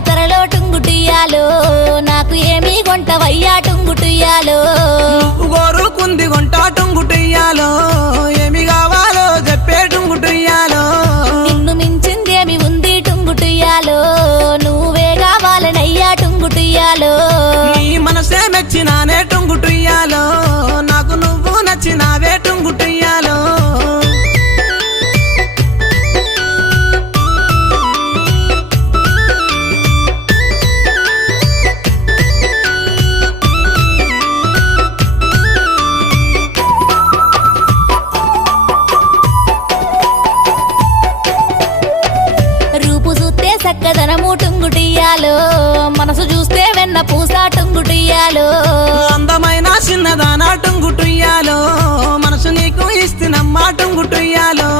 జాతరలో టుంగుటియాలో నాకు ఏమీ కొంటవయ్యా టుంగుటియాలో గోరుకుంది కొంట టుంగుటియాలో ఏమి కావాలో చెప్పే టుంగుటియాలో నిన్ను మించిందేమి ఉంది టుంగుటియాలో నువ్వే కావాలనయ్యా టుంగుటియాలో నీ మనసే మెచ్చినానే టుంగుటియాలో నాకు నువ్వు నచ్చినావే టుంగుటియాలో రూపు చూస్తే చక్కదనము టుంగుటియాలో మనసు చూస్తే వెన్న పూస టుంగుటియాలో అందమైన చిన్నదానా టుంగుటియాలో మనసు నీకు ఇస్తున్నమ్మా టుంగుటియాలో